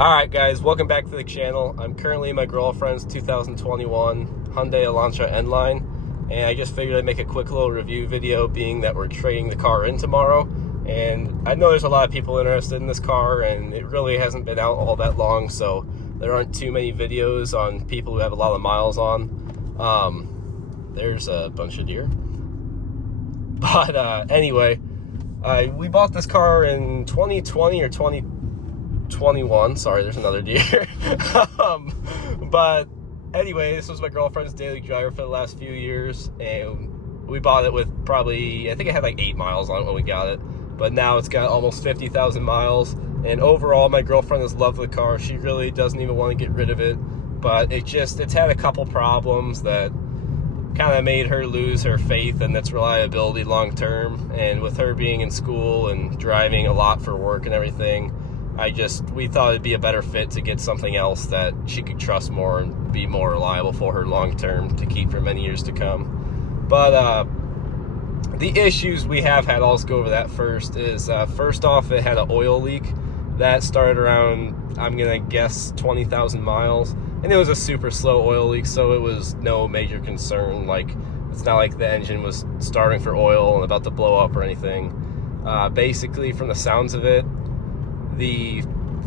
Alright guys, welcome back to the channel. I'm currently in my girlfriend's 2021 Hyundai Elantra N-Line, and I just figured I'd make a quick little review video, being that we're trading the car in tomorrow. And I know there's a lot of people interested in this car, and it really hasn't been out all that long, so there aren't too many videos on people who have a lot of miles on. There's a bunch of deer. But anyway, we bought this car in 2020 or 2021. Sorry, there's another deer. But anyway, this was my girlfriend's daily driver for the last few years, and we bought it with probably, I think it had like 8 miles on it when we got it, but now it's got almost 50,000 miles. And overall, my girlfriend has loved the car. She really doesn't even want to get rid of it, but it's had a couple problems that kind of made her lose her faith in its reliability long term. And with her being in school and driving a lot for work and everything, we thought it'd be a better fit to get something else that she could trust more and be more reliable for her long term to keep for many years to come. But the issues we have had, I'll just go over that first, is first off, it had an oil leak that started around, I'm gonna guess, 20,000 miles, and it was a super slow oil leak, so it was no major concern. Like, it's not like the engine was starving for oil and about to blow up or anything. Basically, from the sounds of it,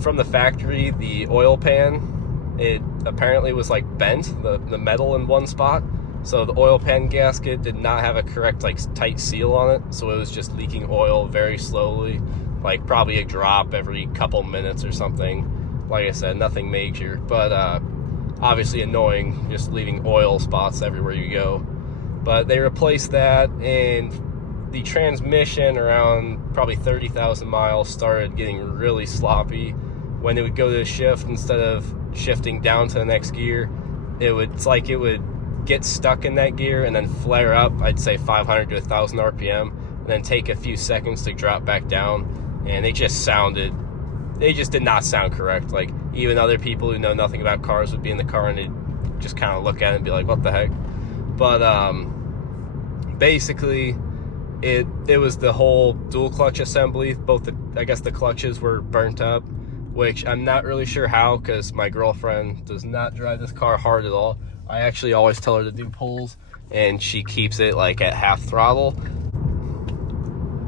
from the factory, the oil pan, it apparently was like bent, the metal in one spot, so the oil pan gasket did not have a correct tight seal on it, so it was just leaking oil very slowly, like probably a drop every couple minutes or something. Like I said, nothing major, but obviously annoying, just leaving oil spots everywhere you go. But they replaced that, and the transmission around probably 30,000 miles started getting really sloppy. When it would go to shift, instead of shifting down to the next gear, it's like it would get stuck in that gear and then flare up, I'd say 500 to 1,000 RPM, and then take a few seconds to drop back down. And they just did not sound correct. Like, even other people who know nothing about cars would be in the car and they'd just kind of look at it and be like, what the heck? But basically, it was the whole dual clutch assembly. I guess the clutches were burnt up, which I'm not really sure how, because my girlfriend does not drive this car hard at all. I actually always tell her to do pulls, and she keeps it like at half throttle.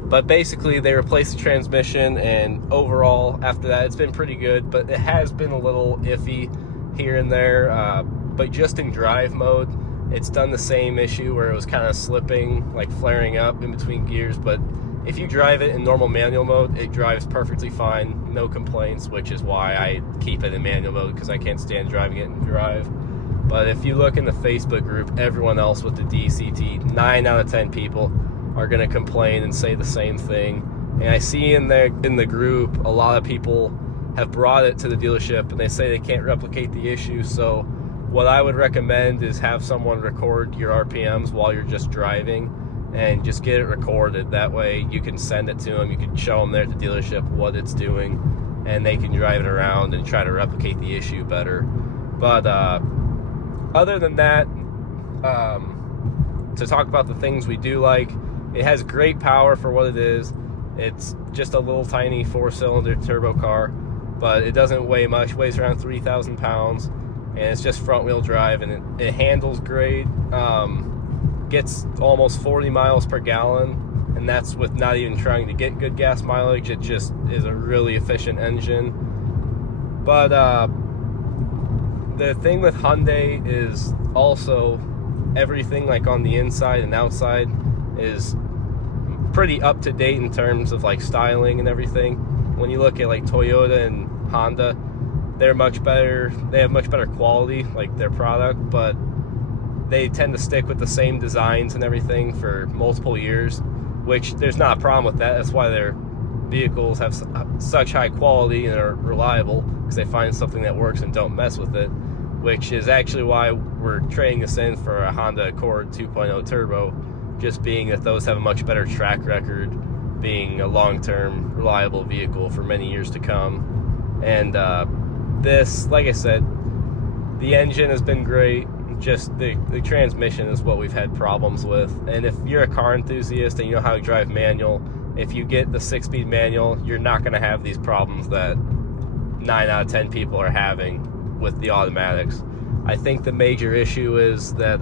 But basically, they replaced the transmission, and overall, after that, it's been pretty good, but it has been a little iffy here and there. But just in drive mode, it's done the same issue where it was kind of slipping, like flaring up in between gears. But if you drive it in normal manual mode, it drives perfectly fine, no complaints, which is why I keep it in manual mode, because I can't stand driving it in drive. But if you look in the Facebook group, everyone else with the DCT, 9 out of 10 people are going to complain and say the same thing. And I see in the group, a lot of people have brought it to the dealership and they say they can't replicate the issue. So what I would recommend is have someone record your RPMs while you're just driving, and just get it recorded. That way you can send it to them, you can show them there at the dealership what it's doing, and they can drive it around and try to replicate the issue better. But other than that, to talk about the things we do like, it has great power for what it is. It's just a little tiny 4-cylinder turbo car, but it doesn't weigh much. It weighs around 3,000 pounds, and it's just front-wheel drive, and it handles great. Gets almost 40 miles per gallon, and that's with not even trying to get good gas mileage. It just is a really efficient engine. But the thing with Hyundai is also everything, like on the inside and outside, is pretty up to date in terms of like styling and everything. When you look at like Toyota and Honda, they're much better. They have much better quality, like their product, but they tend to stick with the same designs and everything for multiple years, which there's not a problem with that. That's why their vehicles have such high quality and are reliable, because they find something that works and don't mess with it, which is actually why we're trading this in for a Honda Accord 2.0 turbo, just being that those have a much better track record, being a long-term reliable vehicle for many years to come. And this, like I said, the engine has been great. Just the transmission is what we've had problems with. And if you're a car enthusiast and you know how to drive manual, if you get the 6-speed manual, you're not going to have these problems that 9 out of 10 people are having with the automatics. I think the major issue is that,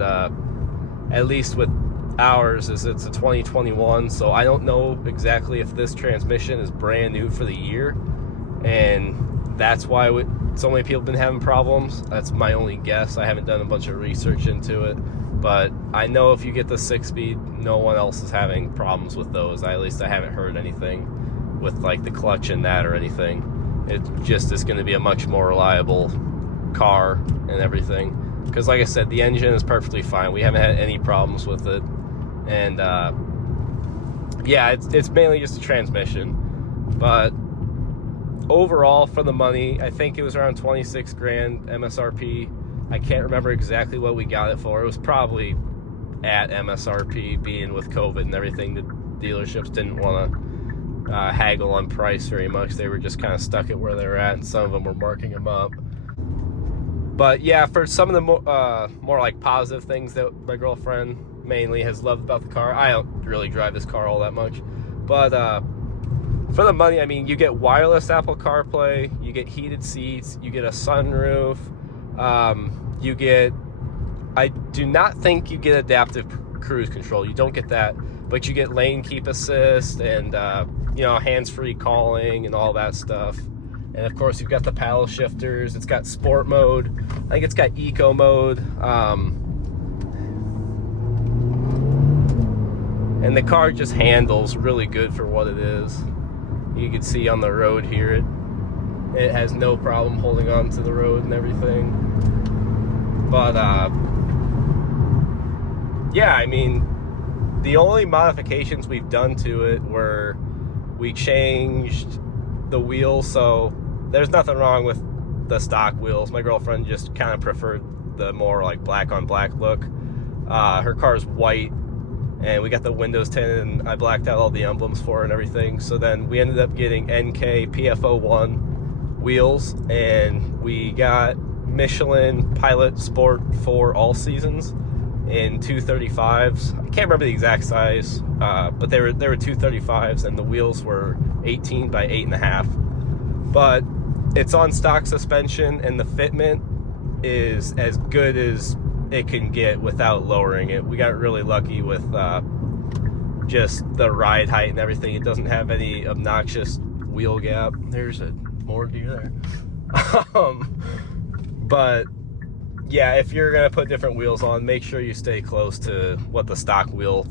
at least with ours, is it's a 2021, so I don't know exactly if this transmission is brand new for the year, and that's why so many people have been having problems. That's my only guess. I haven't done a bunch of research into it, but I know if you get the 6-speed, no one else is having problems with those. At least I haven't heard anything with like the clutch and that or anything. It just is going to be a much more reliable car and everything, because like I said, the engine is perfectly fine. We haven't had any problems with it, and yeah, it's mainly just a transmission. But overall, for the money, I think it was around 26 grand MSRP. I can't remember exactly what we got it for. It was probably at MSRP, being with COVID and everything. The dealerships didn't want to haggle on price very much. They were just kind of stuck at where they were at, and some of them were marking them up. But yeah, for some of the more like positive things that my girlfriend mainly has loved about the car, I don't really drive this car all that much, but for the money, I mean, you get wireless Apple CarPlay, you get heated seats, you get a sunroof, you get, I do not think you get adaptive cruise control. You don't get that, but you get lane keep assist and you know, hands-free calling and all that stuff. And of course, you've got the paddle shifters. It's got sport mode. I think it's got eco mode. And the car just handles really good for what it is. You can see on the road here, it has no problem holding on to the road and everything. But yeah, I mean, the only modifications we've done to it were we changed the wheels, so there's nothing wrong with the stock wheels. My girlfriend just kind of preferred the more like black on black look. Her car's white, and we got the windows tinted, and I blacked out all the emblems for her and everything. So then we ended up getting NK PFO1 wheels, and we got Michelin Pilot Sport 4 all seasons in 235s. I can't remember the exact size, but they were 235s, and the wheels were 18 by 8.5. But it's on stock suspension, and the fitment is as good as it can get without lowering it. We got really lucky with just the ride height and everything. It doesn't have any obnoxious wheel gap. There's a more deer there. But yeah, if you're gonna put different wheels on, make sure you stay close to what the stock wheel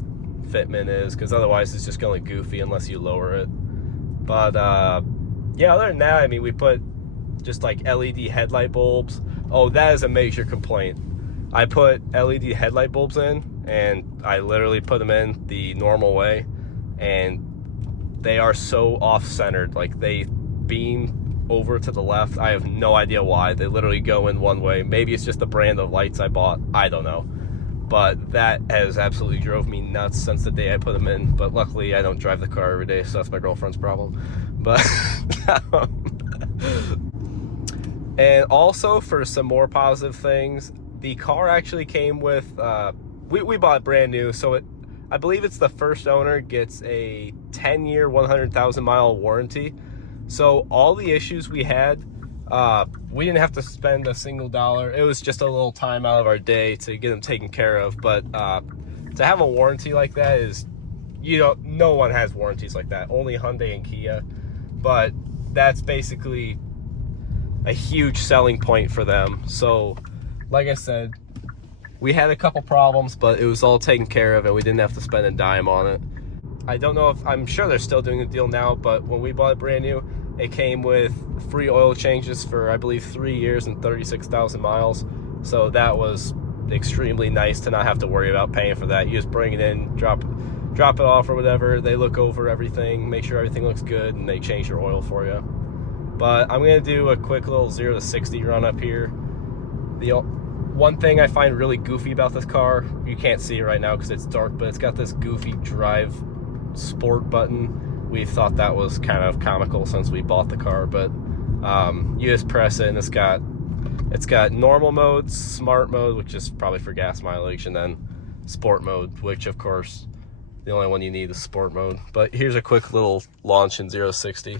fitment is, because otherwise it's just gonna look goofy unless you lower it. But yeah, other than that, I mean, we put just like LED headlight bulbs. Oh, that is a major complaint. I put LED headlight bulbs in, and I literally put them in the normal way, and they are so off-centered. Like, they beam over to the left. I have no idea why. They literally go in one way. Maybe it's just the brand of lights I bought. I don't know. But that has absolutely drove me nuts since the day I put them in. But luckily, I don't drive the car every day, so that's my girlfriend's problem. But and also, for some more positive things, the car actually came with, we bought it brand new, so I believe it's the first owner gets a 10-year, 100,000-mile warranty. So all the issues we had, we didn't have to spend a single dollar. It was just a little time out of our day to get them taken care of. But to have a warranty like that is, you know, no one has warranties like that. Only Hyundai and Kia. But that's basically a huge selling point for them. So, like I said, we had a couple problems, but it was all taken care of, and we didn't have to spend a dime on it. I don't know if, I'm sure they're still doing the deal now, but when we bought it brand new, it came with free oil changes for, I believe, 3 years and 36,000 miles. So that was extremely nice to not have to worry about paying for that. You just bring it in, drop it off or whatever. They look over everything, make sure everything looks good, and they change your oil for you. But I'm going to do a quick little 0 to 60 run up here. The one thing I find really goofy about this car, you can't see it right now because it's dark, but it's got this goofy drive sport button. We thought that was kind of comical since we bought the car, but you just press it, and it's got normal mode, smart mode, which is probably for gas mileage, and then sport mode, which of course the only one you need is sport mode. But here's a quick little launch in 0 to 60.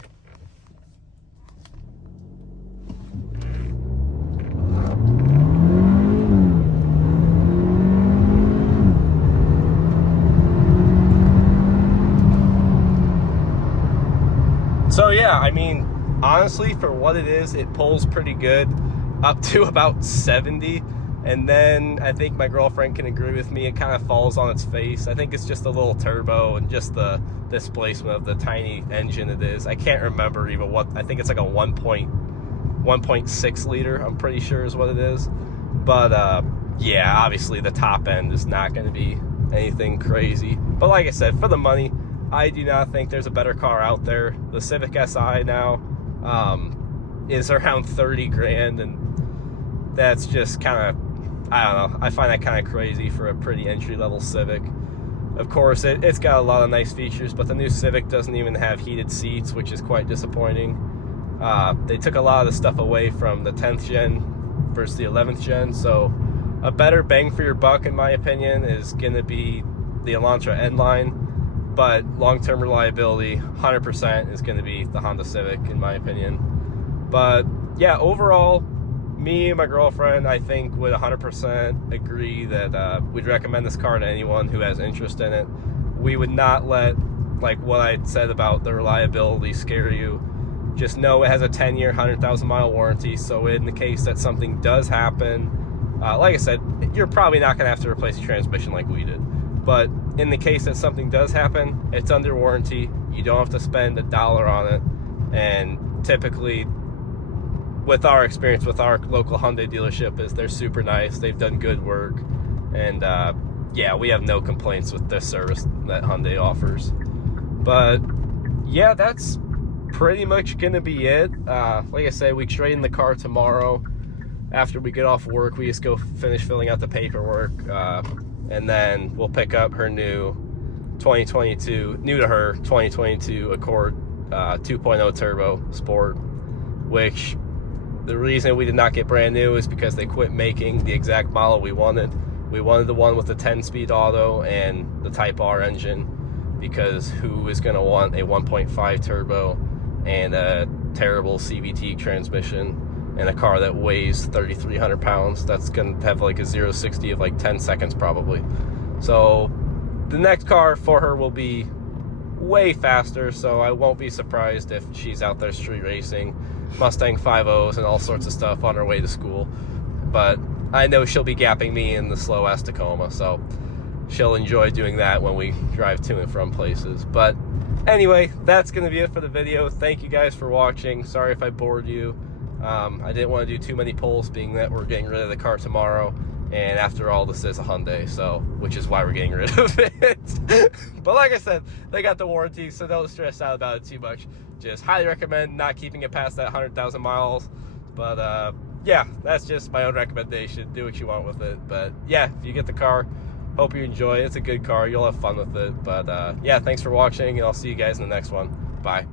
So yeah, I mean, honestly, for what it is, it pulls pretty good up to about 70. And then I think my girlfriend can agree with me, it kind of falls on its face. I think it's just a little turbo and just the displacement of the tiny engine it is. I can't remember even what, I think it's like a 1.6 liter, I'm pretty sure is what it is. But yeah, obviously the top end is not going to be anything crazy. But like I said, for the money, I do not think there's a better car out there. The Civic Si now is around 30 grand, and that's just kind of, I don't know, I find that kind of crazy for a pretty entry-level Civic. Of course, it's got a lot of nice features, but the new Civic doesn't even have heated seats, which is quite disappointing. They took a lot of the stuff away from the 10th gen versus the 11th gen, so a better bang for your buck, in my opinion, is going to be the Elantra N-Line, but long-term reliability, 100% is going to be the Honda Civic, in my opinion. But yeah, overall, me and my girlfriend, I think, would 100% agree that we'd recommend this car to anyone who has interest in it. We would not let, like what I said about the reliability, scare you. Just know it has a 10-year, 100,000-mile warranty, so in the case that something does happen, like I said, you're probably not going to have to replace the transmission like we did. But in the case that something does happen, it's under warranty. You don't have to spend $1 on it. And typically, with our experience with our local Hyundai dealership, is they're super nice. They've done good work. And yeah, we have no complaints with the service that Hyundai offers. But yeah, that's pretty much going to be it. Like I said, we trade in the car tomorrow. After we get off work, we just go finish filling out the paperwork, and then we'll pick up her new 2022, new to her, 2022 Accord 2.0 Turbo Sport, which the reason we did not get brand new is because they quit making the exact model we wanted. We wanted the one with the 10-speed auto and the Type R engine, because who is going to want a 1.5 turbo and a terrible CVT transmission in a car that weighs 3,300 pounds? That's going to have like a 0-60 of like 10 seconds probably. So the next car for her will be way faster, so I won't be surprised if she's out there street racing Mustang 5.0s and all sorts of stuff on her way to school. But I know she'll be gapping me in the slow-ass Tacoma, so she'll enjoy doing that when we drive to and from places. But anyway, that's going to be it for the video. Thank you guys for watching. Sorry if I bored you. I didn't want to do too many polls, being that we're getting rid of the car tomorrow, and after all, this is a Hyundai, so, which is why we're getting rid of it. But like I said, they got the warranty, so don't stress out about it too much. Just highly recommend not keeping it past that 100,000 miles. But yeah, that's just my own recommendation. Do what you want with it. But yeah, if you get the car, hope you enjoy it. It's a good car. You'll have fun with it. But yeah, thanks for watching, and I'll see you guys in the next one. Bye.